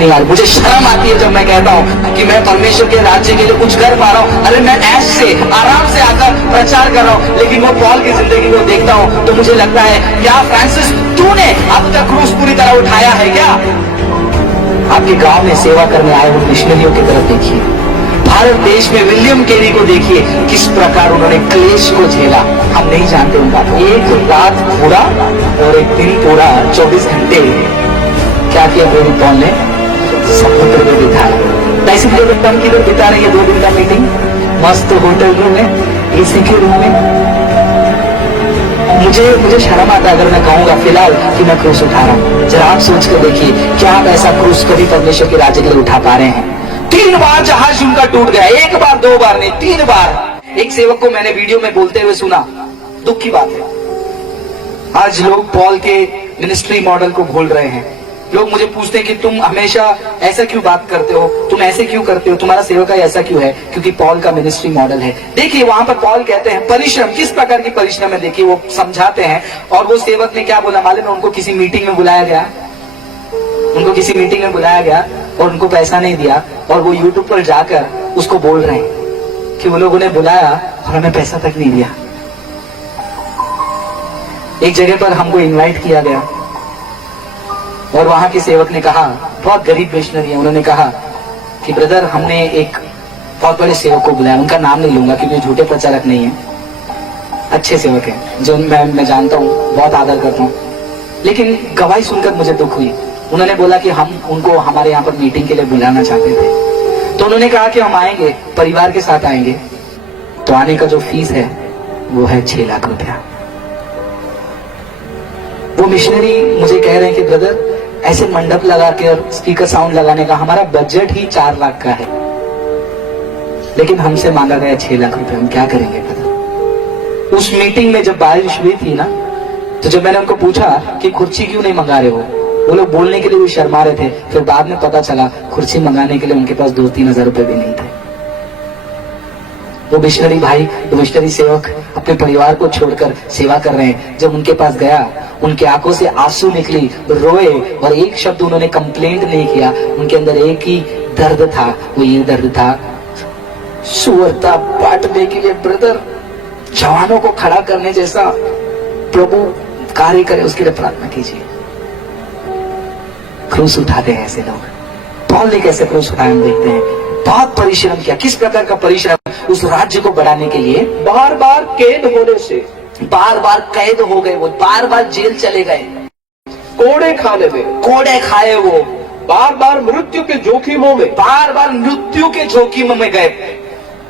नहीं यार, मुझे शर्म आती है जब मैं कहता हूँ कि मैं परमेश्वर के राज्य के लिए कुछ कर पा रहा हूँ। अरे मैं ऐश से आराम से आकर प्रचार कर रहा हूँ, लेकिन वो पॉल की जिंदगी को देखता हूँ तो मुझे लगता है क्या फ्रांसिस तूने अब तक क्रूस पूरी तरह उठाया है क्या? आपके गांव में सेवा करने आए हुए मिशनरियों की तरफ देखिए, भारत देश में विलियम केरी को देखिए, किस प्रकार उन्होंने क्लेश को झेला। हम नहीं जानते उनका। एक रात पूरा और एक दिन पूरा 24 घंटे क्या किया प्रेरित पौल ने? समुद्र में बिताया। पैसे कम किधर बिता रही है 2 दिन का मीटिंग, मस्त होटल रूम में, एसी के रूम में। मुझे शर्म आता है अगर मैं कहूंगा फिलहाल कि मैं क्रूस उठा रहा हूं। जरा आप सोच कर देखिए, क्या आप ऐसा क्रूस कभी परमेश्वर के राज्य के लिए उठा पा रहे हैं? 3 बार जहाज उनका टूट गया, 1 बार 2 बार नहीं, 3 बार। एक सेवक को मैंने वीडियो में बोलते हुए सुना, दुख की बात है। आज लोग पॉल के मिनिस्ट्री मॉडल को भूल रहे हैं। लोग मुझे पूछते हैं कि तुम हमेशा ऐसा क्यों बात करते हो, तुम ऐसे क्यों करते हो, तुम्हारा सेवक ऐसा क्यों है? क्योंकि पॉल का मिनिस्ट्री मॉडल है। देखिए वहां पर पॉल कहते हैं परिश्रम, किस प्रकार की परिश्रम है देखिए, वो समझाते हैं। और वो सेवक ने क्या बोला मालूम है? उनको किसी मीटिंग में बुलाया गया, उनको किसी मीटिंग में बुलाया गया और उनको पैसा नहीं दिया, और वो यूट्यूब पर जाकर उसको बोल रहे हैं कि वो लोगों ने बुलाया और हमें पैसा तक नहीं दिया। एक जगह पर हमको इनवाइट किया गया और वहां के सेवक ने कहा, बहुत गरीब मिशनरी है, उन्होंने कहा कि ब्रदर हमने एक बहुत बड़े सेवक को बुलाया, उनका नाम नहीं लूंगा क्योंकि झूठे प्रचारक नहीं है, अच्छे सेवक है जो मैं जानता हूँ, बहुत आदर करता हूँ। लेकिन गवाही सुनकर मुझे दुख हुई। उन्होंने बोला कि हम उनको हमारे यहाँ पर मीटिंग के लिए बुलाना चाहते थे, तो उन्होंने कहा कि हम आएंगे, परिवार के साथ आएंगे, तो आने का जो फीस है वो है 6 लाख रुपया। वो मिशनरी मुझे कह रहे हैं कि ब्रदर ऐसे मंडप लगा के और स्पीकर साउंड लगाने का हमारा बजट ही 4 लाख का है, लेकिन हमसे मांगा गया 6 लाख रुपए, हम क्या करेंगे ब्रदर? उस मीटिंग में जब बारिश हुई थी ना, तो जब मैंने उनको पूछा कि कुर्सी क्यों नहीं मंगा रहे हो, वो लोग बोलने के लिए भी शर्मा रहे थे। फिर बाद में पता चला कुर्सी मंगाने के लिए उनके पास 2-3 हजार रुपए भी नहीं थे। वो मिशनरी भाई, वो मिशनरी सेवक अपने परिवार को छोड़कर सेवा कर रहे हैं। जब उनके पास गया, उनके आंखों से आंसू निकली, रोए, और एक शब्द उन्होंने कंप्लेंट नहीं किया। उनके अंदर एक ही दर्द था, वो ये दर्द था सुअरता बांटने के लिए ब्रदर, जवानों को खड़ा करने जैसा प्रभु कार्य करे, उसके लिए प्रार्थना कीजिए। क्रूस उठाते हैं ऐसे लोग। पॉल ने कैसे क्रूस उठाया हम देखते हैं। बहुत परिश्रम किया। किस प्रकार का परिश्रम? उस राज्य को बढ़ाने के लिए बार बार कैद होने से, बार बार कैद हो गए, वो बार बार जेल चले गए, कोड़े खाने में, कोड़े खाए, वो बार बार मृत्यु के जोखिमों में, बार बार मृत्यु के जोखिम में गए।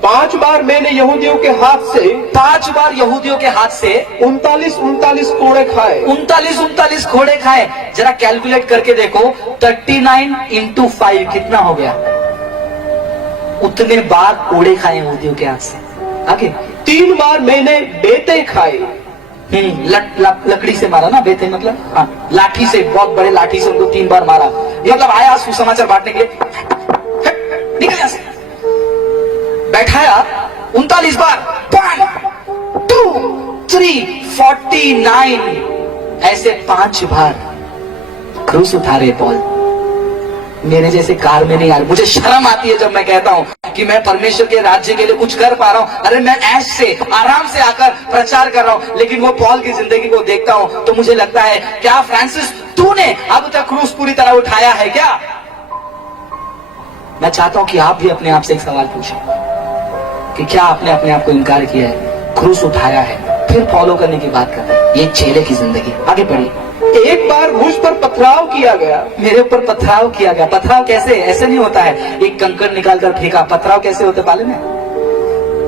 5 बार मैंने यहूदियों के हाथ से, 5 बार यहूदियों के हाथ से 39 कोड़े खाए, 39 कोड़े खाए। जरा कैलकुलेट करके देखो, 39 into 5 कितना हो गया? उतने बार कोड़े खाए यहूदियों के हाथ से। आगे 3 बार मैंने बेटे खाए। लकड़ी से मारा ना, बेटे मतलब हाँ, लाठी से, बहुत बड़े लाठी से उनको 3 बार मारा। मतलब आया सुसमाचार बांटने के लिए, निकल यहां से, बैठाया 39 बार, 1 2 3 49, ऐसे 5 बार क्रूस उठा रहे पॉल। मेरे जैसे कार में नहीं यार, मुझे शर्म आती है जब मैं कहता हूं कि मैं परमेश्वर के राज्य के लिए कुछ कर पा रहा हूं। अरे मैं ऐश से आराम से आकर प्रचार कर रहा हूं, लेकिन वो पॉल की जिंदगी को देखता हूं तो मुझे लगता है क्या फ्रांसिस तूने अब तक क्रूस पूरी तरह उठाया है क्या? मैं चाहता हूं कि आप भी अपने आप से एक सवाल पूछें कि क्या आपने अपने आप को इनकार किया है, क्रूस उठाया है, फिर फॉलो करने की बात करते हैं। ये चेले की जिंदगी। आगे बढ़िए। एक बार मुझ पर पथराव किया गया, मेरे ऊपर पथराव किया गया। पथराव कैसे? ऐसे नहीं होता है एक कंकड़ निकालकर फेंका। पथराव कैसे होते मालूम है?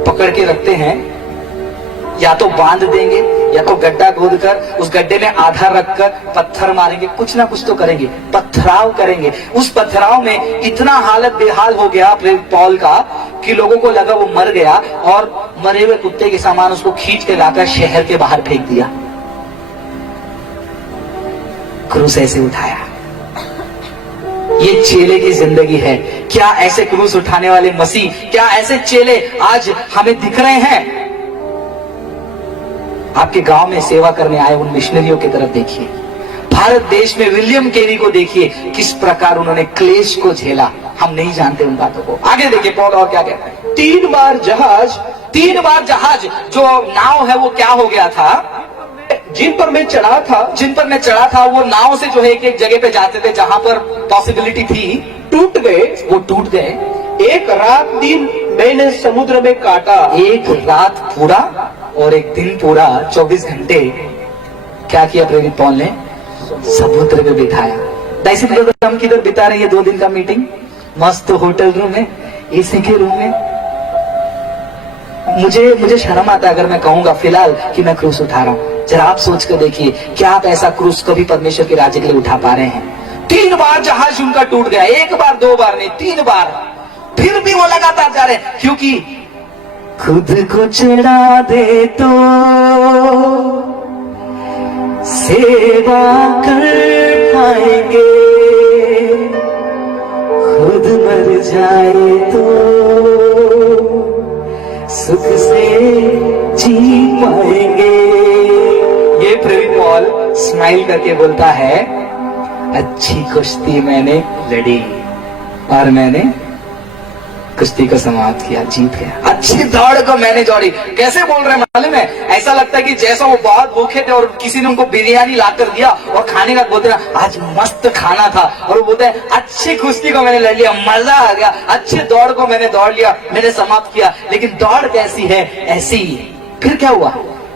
पकड़ के रखते हैं, या तो बांध देंगे या तो गड्ढा खोद कर उस गड्ढे में आधा रखकर पत्थर मारेंगे, कुछ ना कुछ तो करेंगे, पथराव करेंगे। उस पथराव में इतना हालत बेहाल हो गया पॉल का कि लोगों को लगा वो मर गया, और मरे हुए कुत्ते के समान उसको खींच के लाकर शहर के बाहर फेंक दिया। क्रूस ऐसे उठाया। ये चेले की जिंदगी है। क्या ऐसे क्रूस उठाने वाले मसीह, क्या ऐसे चेले आज हमें दिख रहे हैं? आपके गांव में सेवा करने आए उन मिशनरियों की तरफ देखिए, भारत देश में विलियम कैरी को देखिए किस प्रकार उन्होंने क्लेश को झेला। हम नहीं जानते उन बातों को। आगे देखिए पॉल और क्या कहता है। 3 बार जहाज जो नाव है वो क्या हो गया था, जिन पर मैं चढ़ा था वो नाव से जो है एक जगह पे जाते थे जहां पर पॉसिबिलिटी थी, टूट गए। वो टूट गए। एक रात दिन मैंने समुद्र में काटा। एक रात पूरा और एक दिन पूरा 24 घंटे क्या किया प्रेरित पौल ने, समुद्र में बिताया। दाइसी ब्रदर हम किधर बिता रहे हैं 2 दिन का मीटिंग, मस्त होटल रूम में, एसी के रूम में। मुझे शर्म आता है अगर मैं कहूंगा फिलहाल कि मैं क्रूस उठा रहा हूं। जरा आप सोच कर देखिए, क्या आप ऐसा क्रूस कभी परमेश्वर के राज्य के लिए उठा पा रहे हैं? 3 बार जहाज उनका टूट गया, 1 बार 2 बार नहीं 3 बार, फिर भी वो लगातार जा रहे हैं। क्योंकि खुद को चढ़ा दे तो सेवा कर पाएंगे, खुद मर जाए तो सुख से जी पाएंगे। ये प्रेरित पॉल स्माइल करके बोलता है, अच्छी कुश्ती मैंने लड़ी और मैंने कुश्ती को समाप्त किया, जीत गया। अच्छी दौड़ को मैंने दौड़ी। कैसे बोल रहे हैं मालूम है? ऐसा लगता है कि जैसा वो बहुत भूखे थे और किसी ने उनको बिरयानी ला कर दिया और खाने का बोलते हैं आज मस्त खाना था, और वो बोलते हैं अच्छी कुश्ती को मैंने लड़ लिया, मजा आ गया, अच्छी दौड़ को मैंने दौड़ लिया, मैंने समाप्त किया। लेकिन दौड़ कैसी है? ऐसी ही। फिर क्या हुआ?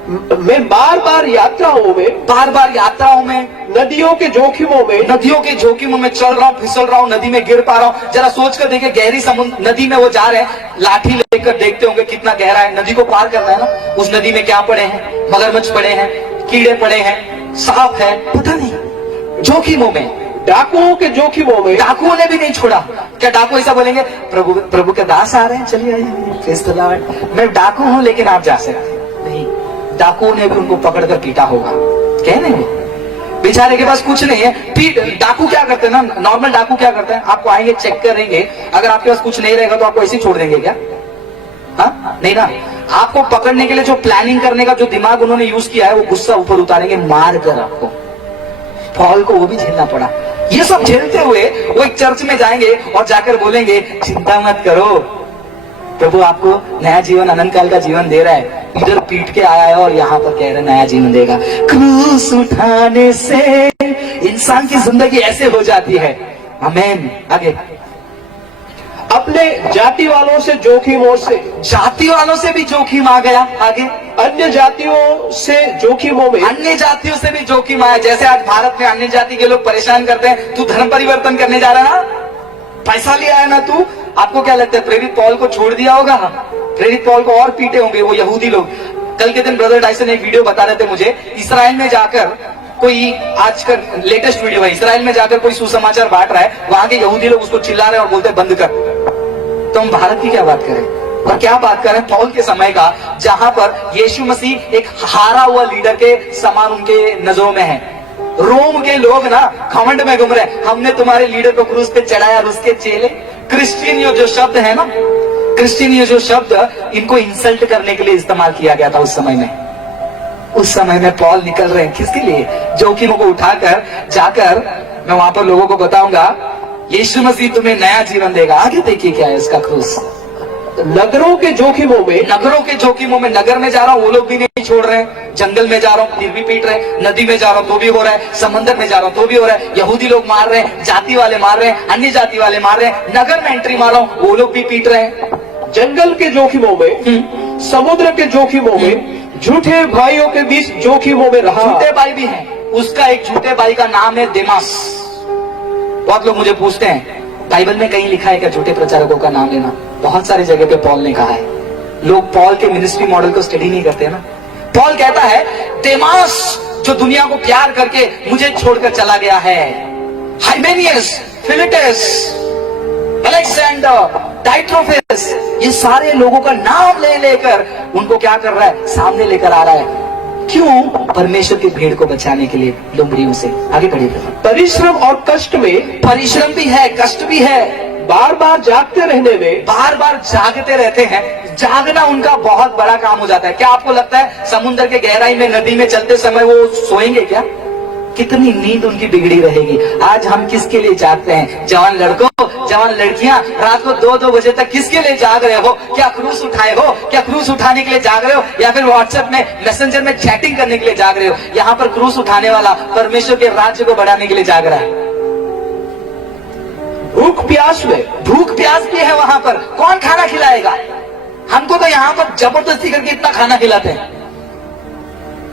मैं बार बार यात्राओं में नदियों के जोखिमों में चल रहा हूँ, फिसल रहा हूँ, नदी में गिर पा रहा हूँ। जरा सोच कर देखिए, गहरी समुद्र नदी में वो जा रहे हैं, लाठी लेकर देखते होंगे कितना गहरा है, नदी को पार करना है ना। उस नदी में क्या पड़े हैं? मगरमच्छ पड़े हैं, कीड़े पड़े हैं, सांप है, पता नहीं। जोखिमों में, डाकुओं के जोखिमों में। डाकुओं ने भी नहीं छोड़ा। क्या डाकू ऐसा बोलेंगे, प्रभु के दास आ रहे हैं, चलिए आइए, मैं डाकू हूं लेकिन आप जा सकते? नहीं, डाकुओं ने भी उनको पकड़कर पीटा होगा। कहने बेचारे के पास कुछ नहीं है। डाकू क्या करते हैं ना, नॉर्मल डाकू क्या करते हैं, आपको आएंगे, चेक करेंगे, अगर आपके पास कुछ नहीं रहेगा तो आपको ऐसे ही छोड़ देंगे क्या? हाँ नहीं ना। आपको पकड़ने के लिए जो प्लानिंग करने का जो दिमाग उन्होंने यूज किया है, वो गुस्सा ऊपर उतारेंगे, मार कर आपको। पॉल को वो भी झेलना पड़ा। ये सब झेलते हुए वो एक चर्च में जाएंगे और जाकर बोलेंगे, चिंता मत करो, प्रभु आपको नया जीवन, अनंत काल का जीवन दे रहा है। इधर पीट के आया है और यहाँ पर कह रहे नया जीवन देगा। क्रूस उठाने से इंसान की जिंदगी ऐसे हो जाती है। आमीन। आगे, अपने जाति वालों से भी जोखिम आ गया। आगे, अन्य जातियों से जोखिमों में, अन्य जातियों से भी जोखिम आया। जैसे आज भारत में अन्य जाति के लोग परेशान करते हैं, तू धर्म परिवर्तन करने जा रहा है, पैसा लिया है ना तू। आपको क्या लगता है प्रेरित पॉल को छोड़ दिया होगा? प्रेरित पॉल को और पीटे होंगे वो यहूदी लोग। कल के दिन ब्रदर डायसन एक वीडियो बता रहे थे मुझे, इसराइल में जाकर कोई, आज का लेटेस्ट वीडियो है, इसराइल में जाकर कोई सुसमाचार बांट रहा है, वहां के यहूदी लोग उसको चिल्ला रहे हैं और बोलते हैं बंद कर। तो हम भारत की क्या बात करें और क्या बात करें पॉल के समय का, जहां पर यीशु मसीह एक हारा हुआ लीडर के समान उनके नजरों में है। रोम के लोग ना घमंड में घूम रहे, हमने तुम्हारे लीडर को क्रूस पे चढ़ाया, और उसके चेले। क्रिश्चियन ये जो शब्द है ना, क्रिश्चियन ये जो शब्द, इनको इंसल्ट करने के लिए इस्तेमाल किया गया था उस समय में। उस समय में पॉल निकल रहे हैं किसके लिए? जोखिमों को उठाकर जाकर मैं वहां पर लोगों को बताऊंगा यीशु मसीह तुम्हें नया जीवन देगा। आगे देखिए क्या है इसका क्रूस। नगरों के जोखिमों में, नगर में जा रहा हूं, वो लोग भी नहीं छोड़ रहे हैं। जंगल में जा रहा हूं, फिर भी पीट रहे हैं। नदी में जा रहा हूं तो भी हो रहा है। समंदर में जा रहा हूं तो भी हो रहा है। यहूदी लोग मार रहे हैं, जाति वाले मार रहे हैं, अन्य जाति वाले मार रहे हैं। नगर में एंट्री मार रहा हूं, वो लोग भी पीट रहे हैं। जंगल के जोखिमों में, समुद्र के जोखिमों में, झूठे भाइयों के बीच जोखिमों में रहा। झूठे भाई भी हैं। उसका एक झूठे भाई का नाम है देमास। बहुत लोग मुझे पूछते हैं बाइबल में कहीं लिखा है क्या झूठे प्रचारकों का नाम लेना? बहुत सारी जगह पे पॉल ने कहा है। लोग पॉल के मिनिस्ट्री मॉडल को स्टडी नहीं करते ना। पॉल कहता है देमास जो दुनिया को प्यार करके मुझे छोड़कर चला गया है, हाइमेनियस, फिलेटस, अलेक्जेंडर, डाइट्रोफिस, ये सारे लोगों का नाम ले लेकर उनको क्या कर रहा है? सामने लेकर आ रहा है। क्यों? परमेश्वर की भीड़ को बचाने के लिए, लोमड़ियों से। आगे बढ़िए। परिश्रम और कष्ट में, परिश्रम भी है, कष्ट भी है। बार बार जागते रहने में, बार बार जागते रहते हैं। जागना उनका बहुत बड़ा काम हो जाता है। क्या आपको लगता है समुद्र के गहराई में, नदी में चलते समय वो सोएंगे क्या? कितनी नींद उनकी बिगड़ी रहेगी। आज हम किसके लिए जागते हैं? जवान लड़कों, जवान लड़कियां, रात को 2-2 बजे तक किसके लिए जाग रहे हो? क्या क्रूस उठाए हो? क्या क्रूस उठाने के लिए जाग रहे हो, या फिर व्हाट्सएप में, मैसेंजर में चैटिंग करने के लिए जाग रहे हो? यहाँ पर क्रूस उठाने वाला परमेश्वर के राज्य को बढ़ाने के लिए जाग रहा है। भूख प्यास में, भूख प्यास भी है वहां पर। कौन खाना खिलाएगा? हमको तो यहाँ पर जबरदस्ती करके इतना खाना खिलाते हैं।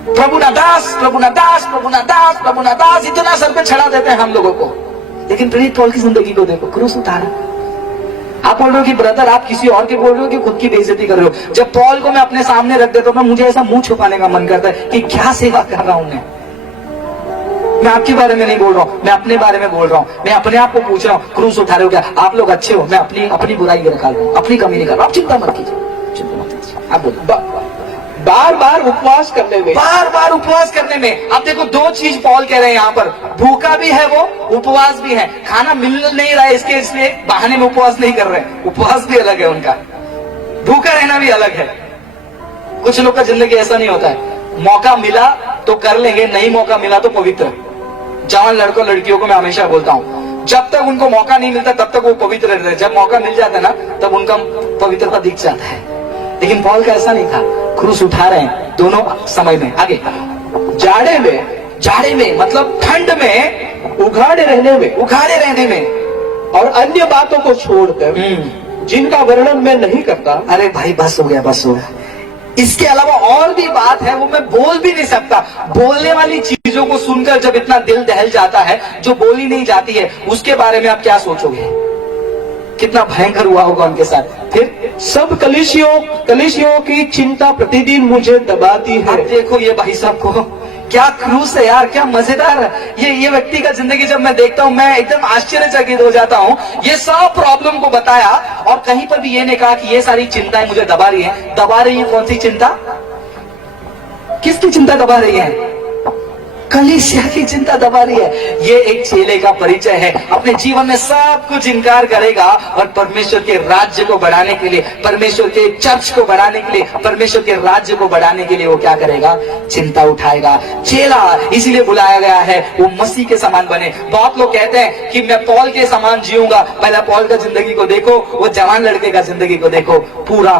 प्रभु ना दास, प्रभु ना दास, प्रभु ना दास, प्रभु ना दास, इतना सर पे चढ़ा देते हैं हम लोगों को। लेकिन प्रेरित पौल की जिंदगी को देखो, क्रूस उतारा। आप बोल रहे हो कि ब्रदर आप किसी और के बोल रहे हो कि खुद की बेइज्जती कर रहे हो। जब पौल को मैं अपने सामने रख देता हूं, मुझे ऐसा मुंह छुपाने का मन करता है कि क्या सेवा कर रहा हूं मैं आपके बारे में नहीं बोल रहा हूं, मैं अपने बारे में बोल रहा हूं। मैं अपने आप को पूछ रहा हूं, क्रूस उठा रहे हो क्या? आप लोग अच्छे हो, मैं अपनी बुराई निकाल रहा हूं, अपनी कमी निकाल रहा हूं। आप चिंता मत कीजिए, चिंता मत कीजिए। आप बोलो। बार बार उपवास करने में, बार बार उपवास करने में। अब देखो 2 चीज पौल कह रहे हैं यहाँ पर, भूखा भी है वो, उपवास भी है। खाना मिल नहीं रहा है इसलिए बहाने में उपवास नहीं कर रहे हैं। उपवास भी अलग है उनका, भूखा रहना भी अलग है। कुछ लोग का जिंदगी ऐसा नहीं होता है, मौका मिला तो कर लेंगे, नहीं मौका मिला तो पवित्र। जवान लड़कों लड़कियों को मैं हमेशा बोलता हूं, जब तक उनको मौका नहीं मिलता तब तक वो पवित्र रहते हैं। जब मौका मिल जाता है ना, तब उनका पवित्रता दिख जाता है। लेकिन पौल का ऐसा नहीं था, क्रूस उठा रहे हैं दोनों समय में। आगे, जाड़े में मतलब ठंड में, उघाड़े रहने में, और अन्य बातों को छोड़कर जिनका वर्णन मैं नहीं करता। अरे भाई बस हो गया। इसके अलावा और भी बात है, वो मैं बोल भी नहीं सकता। बोलने वाली चीजों को सुनकर जब इतना दिल दहल जाता है, जो बोली नहीं जाती है, उसके बारे में आप क्या सोचोगे? कितना भयंकर हुआ होगा उनके साथ। फिर सब कलीसियों की चिंता प्रतिदिन मुझे दबाती है। अब देखो ये भाई साहब को, क्या क्रूस है यार, क्या मजेदार ये व्यक्ति का जिंदगी जब मैं देखता हूं, मैं एकदम आश्चर्यचकित हो जाता हूं। ये सब प्रॉब्लम को बताया और कहीं पर भी ये नहीं कहा कि ये सारी चिंताएं मुझे दबा रही हैं। दबा रही है कौन सी चिंता? किसकी चिंता दबा रही है? कलीसिया की चिंता दबा रही है। ये एक चेले का परिचय है, अपने जीवन में सब कुछ इनकार करेगा और परमेश्वर के राज्य को बढ़ाने के लिए, परमेश्वर के चर्च को बढ़ाने के लिए, परमेश्वर के राज्य को बढ़ाने के लिए वो क्या करेगा? चिंता उठाएगा। चेला इसीलिए बुलाया गया है, वो मसीह के समान बने। बहुत लोग कहते हैं कि मैं पौल के समान जीऊंगा। पहले पौल का जिंदगी को देखो, वो जवान लड़के का जिंदगी को देखो, पूरा